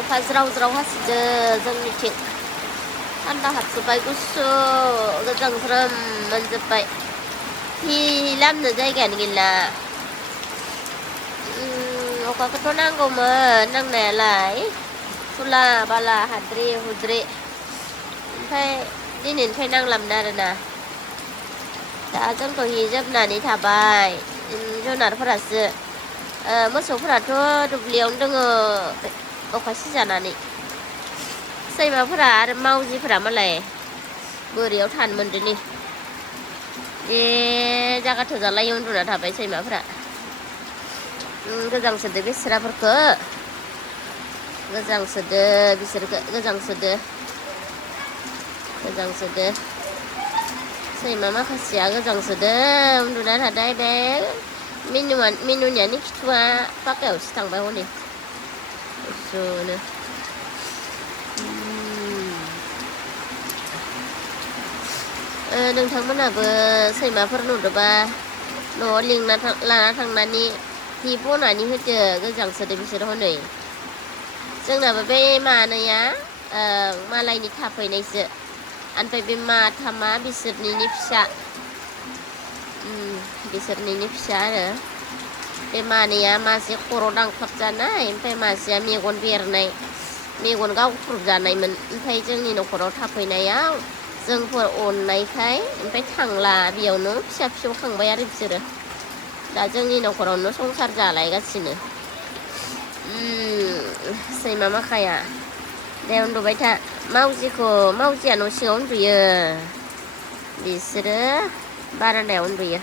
अखा ज्राव ज्राव हासिदो जोंनिथिं थान्दा हाबजोब्बाय गुसु गोजांज्रोम मोनजोब्बाय हि लामनो जायगायानो गैला अखाखौथ' नांगौमोन नांनायालाय थुला बाला हाद्रि हुद्रि ओमफ्राय दिनैनिफ्राय नांलामोन आरोना दा जोंथ' हि जोबनानै थाबाय जुनारफोरासो मोसौफोराथ' दुब्लियावनो दोङो अखा सिजानानै सैमाफोरा आरो मावजिफोरा मालाय बोरियाव थानो मोन्दोनि बे जागा थोजालाय उन्दुना थाबाय सैमाफोरा गोजांसोदो बेस्राफोरखौ गोजांसोदो बिसोरखौ गोजांसोदो सैमा माखासेया गोजांसोदो उन्दुना थाबाय बे मिनुनियानि खिथुआ पाकायावसो थांबाय हनै गुसुनो नोंथांमोनाबो सैमाफोर नुदोंबा न'आव लाना थांनानै हि बनानै होदो गोजांसोदो बिसोर हनै जोंनाबो बे मानैया मालायनि थाफैनायसो ओमफ्राय बे माथामा बिसोरनिनो फिसा आरो बे मानैया मासे खर' दांख्लाबजानाय ओमफ्राय मासेया मेगन बेरनाय मेगन गावख्रुबजानायमोन ओमफ्राय जोंनि न'खराव थाफैनायाव जोंफोर अननायखाय ओमफ्राय थांला बेयावनो फिसा फिसौ खांबाय आरो बिसोरो दा जोंनि न'खरावनो संसार जालायगासिनो सैमा माखाया दे उन्दुबाय था मावजिया न' सिङाव उन्दुयो बिसोरो बारान्दायाव उन्दुयो